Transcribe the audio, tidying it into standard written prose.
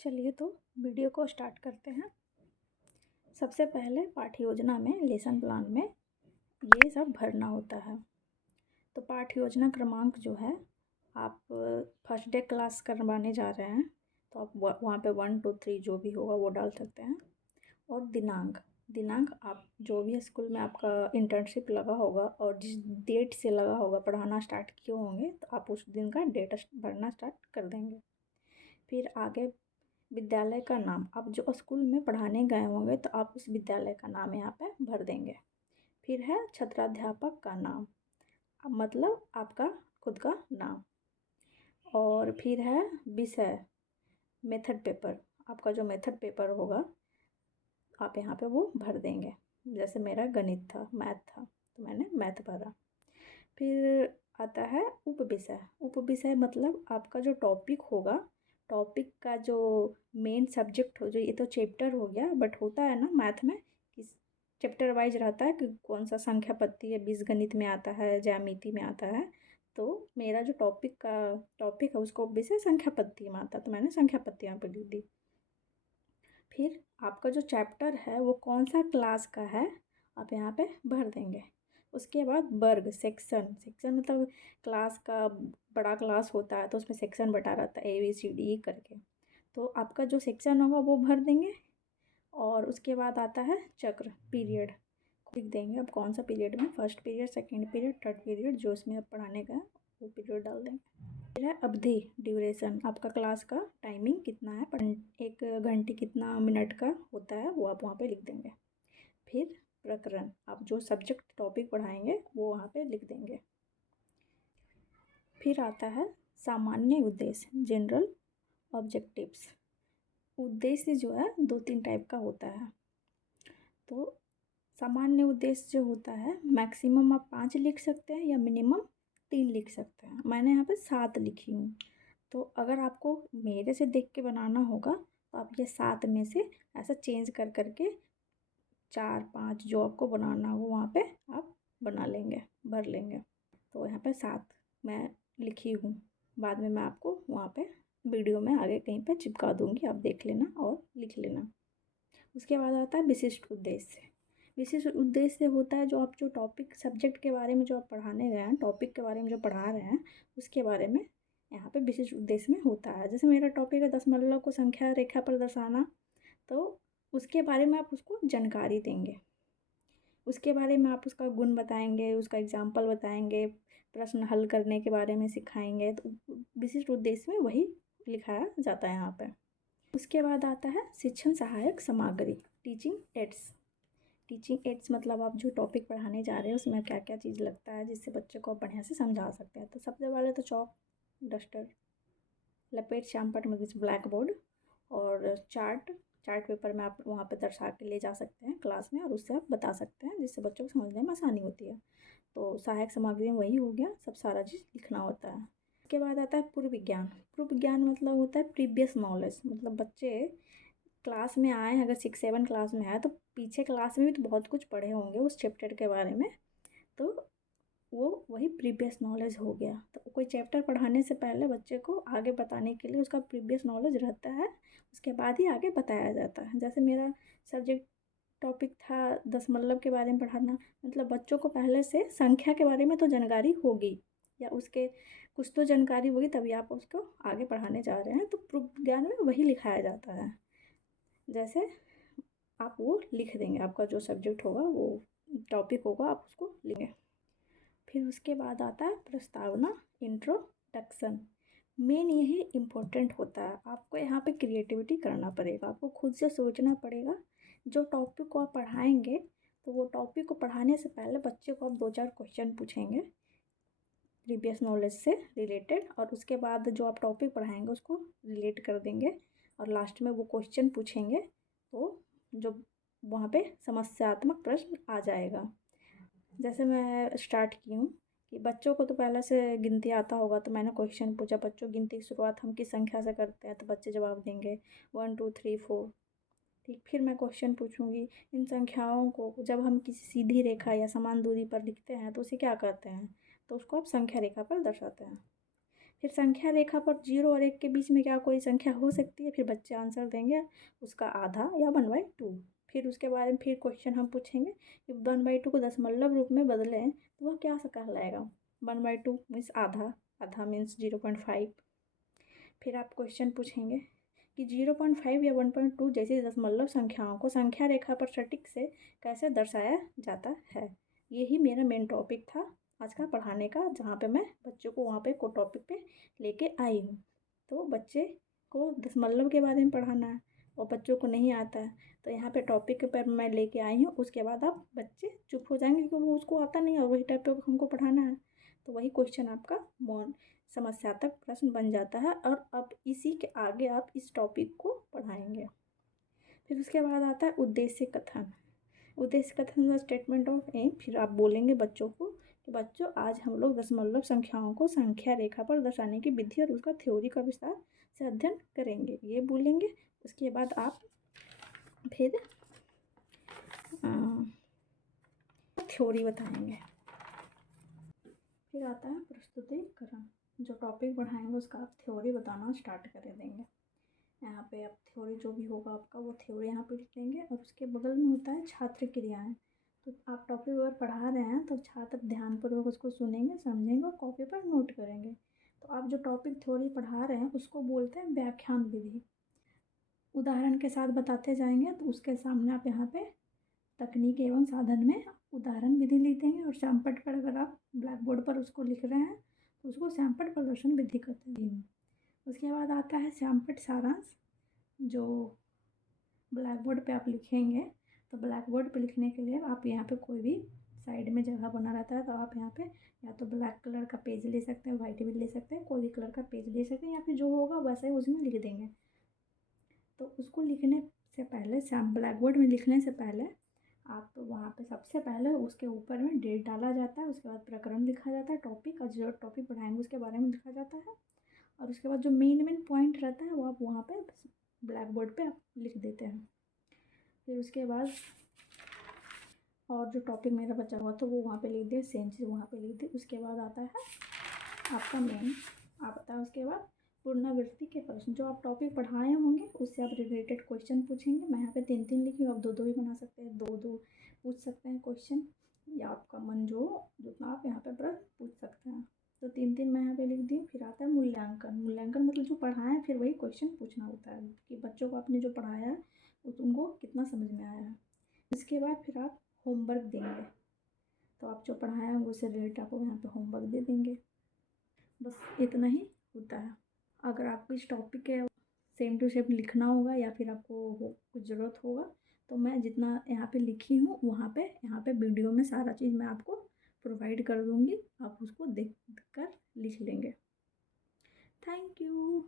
चलिए तो वीडियो को स्टार्ट करते हैं। सबसे पहले पाठ्य योजना में लेसन प्लान में ये सब भरना होता है। तो पाठ्य योजना क्रमांक जो है आप फर्स्ट डे क्लास करवाने जा रहे हैं तो आप वहाँ पे 1 2 3 जो भी होगा वो डाल सकते हैं। और दिनांक दिनांक आप जो भी स्कूल में आपका इंटर्नशिप लगा होगा और जिस डेट से लगा होगा पढ़ाना स्टार्ट किए होंगे तो आप उस दिन का डेट भरना स्टार्ट कर देंगे। फिर आगे विद्यालय का नाम, आप जो स्कूल में पढ़ाने गए होंगे तो आप उस विद्यालय का नाम यहाँ पे भर देंगे। फिर है छात्राध्यापक का नाम, अब मतलब आपका खुद का नाम। और फिर है विषय, मेथड पेपर, आपका जो मेथड पेपर होगा आप यहाँ पे वो भर देंगे। जैसे मेरा गणित था, मैथ था, तो मैंने मैथ भरा। फिर आता है उपविषय। उपविषय मतलब आपका जो टॉपिक होगा, टॉपिक का जो मेन सब्जेक्ट हो, जो ये तो चैप्टर हो गया, बट होता है ना मैथ में कि चैप्टर वाइज रहता है कि कौन सा संख्या पत्ती है, बीजगणित में आता है, ज्यामिति में आता है। तो मेरा जो टॉपिक है उसको विषय संख्या पत्ती में आता है, तो मैंने संख्या पत्ती यहाँ पर लिख दी। फिर आपका जो चैप्टर है वो कौन सा क्लास का है आप यहाँ पे भर देंगे। उसके बाद वर्ग, सेक्शन मतलब क्लास का, बड़ा क्लास होता है तो उसमें सेक्शन बटा रहता है ABCD करके, तो आपका जो सेक्शन होगा वो भर देंगे। और उसके बाद आता है चक्र, पीरियड लिख देंगे अब कौन सा पीरियड में, first period, second period, third period, जो उसमें आप पढ़ाने का वो पीरियड डाल देंगे। फिर है अवधि, ड्यूरेशन, आपका क्लास का टाइमिंग कितना है, 1 घंटे कितना मिनट का होता है वो आप वहाँ पे लिख देंगे। फिर प्रकरण, आप जो सब्जेक्ट टॉपिक पढ़ाएंगे वो वहाँ पे लिख देंगे। फिर आता है सामान्य उद्देश्य, जनरल ऑब्जेक्टिव्स। उद्देश्य जो है 2-3 टाइप का होता है। तो सामान्य उद्देश्य जो होता है मैक्सिमम आप 5 लिख सकते हैं या मिनिमम 3 लिख सकते हैं। मैंने यहाँ पे 7 लिखी हूँ। तो अगर आपको मेरे से देख के बनाना होगा तो आप ये 7 में से ऐसा चेंज कर करके 4-5 जो आपको बनाना हो वहाँ पे आप बना लेंगे, भर लेंगे। तो यहाँ पे 7 मैं लिखी हूँ, बाद में मैं आपको वहाँ पे वीडियो में आगे कहीं पे चिपका दूँगी, आप देख लेना और लिख लेना। उसके बाद आता है विशिष्ट उद्देश्य। विशिष्ट उद्देश्य होता है जो आप जो टॉपिक सब्जेक्ट के बारे में जो आप पढ़ाने गए हैं, टॉपिक के बारे में जो पढ़ा रहे हैं उसके बारे में यहाँ पे विशिष्ट उद्देश्य में होता है। जैसे मेरा टॉपिक है दशमलव को संख्या रेखा पर दर्शाना, तो उसके बारे में आप उसको जानकारी देंगे, उसके बारे में आप उसका गुण बताएंगे, उसका एग्जाम्पल बताएंगे, प्रश्न हल करने के बारे में सिखाएंगे। तो विशिष्ट उद्देश्य में वही लिखाया जाता है यहाँ पर। उसके बाद आता है शिक्षण सहायक सामग्री, टीचिंग एड्स। टीचिंग एड्स मतलब आप जो टॉपिक पढ़ाने जा रहे हैं उसमें क्या क्या चीज़ लगता है जिससे बच्चे को आप बढ़िया से समझा सकते हैं। तो सबसे पहले तो चॉक, डस्टर, लपेट श्यामपट्ट मतलब ब्लैक बोर्ड, और चार्ट पेपर में आप वहाँ पे दर्शा के ले जा सकते हैं क्लास में और उससे आप बता सकते हैं जिससे बच्चों को समझने में आसानी होती है। तो सहायक सामग्री में वही हो गया, सब सारा चीज़ लिखना होता है। उसके बाद आता है पूर्व विज्ञान। पूर्व विज्ञान मतलब होता है प्रीवियस नॉलेज, मतलब बच्चे क्लास में आए हैं, अगर 6-7 क्लास में है तो पीछे क्लास में भी तो बहुत कुछ पढ़े होंगे उस चैप्टर के बारे में, तो वो वही प्रीवियस नॉलेज हो गया। तो कोई चैप्टर पढ़ाने से पहले बच्चे को आगे बताने के लिए उसका प्रीवियस नॉलेज रहता है, उसके बाद ही आगे बताया जाता है। जैसे मेरा सब्जेक्ट टॉपिक था दशमलव के बारे में पढ़ाना, मतलब बच्चों को पहले से संख्या के बारे में तो जानकारी होगी या उसके कुछ तो जानकारी होगी, तभी आप उसको आगे पढ़ाने जा रहे हैं। तो पूर्व विज्ञान में वही लिखाया जाता है। जैसे आप वो लिख देंगे, आपका जो सब्जेक्ट होगा वो टॉपिक होगा आप उसको लिखेंगे। फिर उसके बाद आता है प्रस्तावना, इंट्रोडक्शन। मेन यही इम्पोर्टेंट होता है, आपको यहाँ पे क्रिएटिविटी करना पड़ेगा, आपको खुद से सोचना पड़ेगा। जो टॉपिक को आप पढ़ाएंगे तो वो टॉपिक को पढ़ाने से पहले बच्चे को आप 2-4 क्वेश्चन पूछेंगे प्रीवियस नॉलेज से रिलेटेड, और उसके बाद जो आप टॉपिक पढ़ाएंगे उसको रिलेट कर देंगे और लास्ट में वो क्वेश्चन पूछेंगे, तो जो वहाँ पे समस्यात्मक प्रश्न आ जाएगा। जैसे मैं स्टार्ट की हूँ कि बच्चों को तो पहले से गिनती आता होगा, तो मैंने क्वेश्चन पूछा बच्चों गिनती की शुरुआत हम किस संख्या से करते हैं, तो बच्चे जवाब देंगे 1 2 3 4। ठीक, फिर मैं क्वेश्चन पूछूंगी इन संख्याओं को जब हम किसी सीधी रेखा या समान दूरी पर लिखते हैं तो उसे क्या कहते हैं, तो उसको आप संख्या रेखा पर दर्शाते हैं। फिर संख्या रेखा पर 0 और 1 के बीच में क्या कोई संख्या हो सकती है? फिर बच्चे आंसर देंगे उसका आधा या 1/2। फिर उसके बाद में फिर क्वेश्चन हम पूछेंगे कि 1/2 को दशमलव रूप में बदलें तो वह क्या कहलाएगा? 1/2 मीन्स आधा, आधा मीन्स 0.5। फिर आप क्वेश्चन पूछेंगे कि 0.5 या 1.2 जैसी दशमलव संख्याओं को संख्या रेखा पर सटीक से कैसे दर्शाया जाता है। यही मेरा मेन टॉपिक था आज का पढ़ाने का, जहाँ पे मैं बच्चों को वहाँ पे को टॉपिक पे लेके आई हूँ। तो बच्चे को दशमलव के बारे में पढ़ाना है और बच्चों को नहीं आता है, तो यहाँ पे टॉपिक पर मैं लेके आई हूँ। उसके बाद आप बच्चे चुप हो जाएंगे क्योंकि वो उसको आता नहीं है और वही टाइप पे हमको पढ़ाना है। तो वही क्वेश्चन आपका समस्यात्मक प्रश्न बन जाता है और अब इसी के आगे आप इस टॉपिक को पढ़ाएंगे। फिर उसके बाद आता है उद्देश्य कथन। उद्देश्य कथन स्टेटमेंट ऑफ एम। फिर आप बोलेंगे बच्चों को कि बच्चों आज हम लोग दशमलव संख्याओं को संख्या रेखा पर दर्शाने की विधि और उसका थ्योरी का विस्तार से अध्ययन करेंगे, ये बोलेंगे। उसके बाद आप फिर थ्योरी बताएंगे। फिर आता है प्रस्तुतिकरण। जो टॉपिक पढ़ाएंगे उसका आप थ्योरी बताना स्टार्ट कर देंगे। यहाँ पे आप थ्योरी जो भी होगा आपका वो थ्योरी यहाँ पे लिख देंगे और उसके बगल में होता है छात्र क्रियाएं। तो आप टॉपिक अगर पढ़ा रहे हैं तो छात्र ध्यानपूर्वक उसको सुनेंगे, समझेंगे और कॉपी पर नोट करेंगे। तो आप जो टॉपिक थ्योरी पढ़ा रहे हैं उसको बोलते हैं व्याख्यान विधि। उदाहरण के साथ बताते जाएंगे तो उसके सामने आप यहाँ पे तकनीक एवं साधन में उदाहरण विधि लिख देंगे और सैमपट पर अगर आप ब्लैक बोर्ड पर उसको लिख रहे हैं तो उसको सैमपट प्रदर्शन विधि कहते हैं। उसके बाद आता है सैमपट सारांश, जो ब्लैक बोर्ड पे आप लिखेंगे। तो ब्लैक बोर्ड पे लिखने के लिए आप यहाँ पे कोई भी साइड में जगह बना रहता है तो आप यहाँ पे या तो ब्लैक कलर का पेज ले सकते हैं, वाइट भी ले सकते हैं, कोई भी कलर का पेज ले सकते हैं, या फिर जो होगा वैसा ही उसमें लिख देंगे। तो उसको लिखने से पहले ब्लैक बोर्ड में लिखने से पहले आप वहाँ पे सबसे पहले उसके ऊपर में डेट डाला जाता है। उसके बाद प्रकरण लिखा जाता है, टॉपिक और जो टॉपिक पढ़ाएंगे उसके बारे में लिखा जाता है। और उसके बाद जो मेन पॉइंट रहता है वो आप वहाँ पे ब्लैक बोर्ड पे आप लिख देते हैं। फिर उसके बाद और जो टॉपिक मेरा बचा हुआ तो वो वहाँ पे लिख दिया, सेम चीज़ वहाँ पे लिख दी। उसके बाद आता है आपका मेन आता है उसके बाद पुनरावृत्ति के प्रश्न। जो आप टॉपिक पढ़ाए होंगे उससे आप रिलेटेड क्वेश्चन पूछेंगे। मैं यहाँ पे 3-3 लिखी हूँ, आप 2-2 ही बना सकते हैं, 2-2 पूछ सकते हैं क्वेश्चन, या आपका मन जो जितना आप यहाँ पे प्रश्न पूछ सकते हैं। तो 3-3 मैं यहाँ पे लिख दी। फिर आता है मूल्यांकन। मूल्यांकन मतलब जो पढ़ाया फिर वही क्वेश्चन पूछना होता है कि बच्चों को आपने जो पढ़ाया है उनको कितना समझ में आया है। इसके बाद फिर आप होमवर्क देंगे। तो आप जो पढ़ाया है उससे रिलेटेड आपको यहाँ पे होमवर्क दे देंगे। बस इतना ही होता है। अगर आपको इस टॉपिक के सेम टू सेम लिखना होगा या फिर आपको कुछ ज़रूरत होगा तो मैं जितना यहाँ पे लिखी हूँ यहाँ पे वीडियो में सारा चीज़ मैं आपको प्रोवाइड कर दूँगी, आप उसको देख कर लिख लेंगे। Thank you.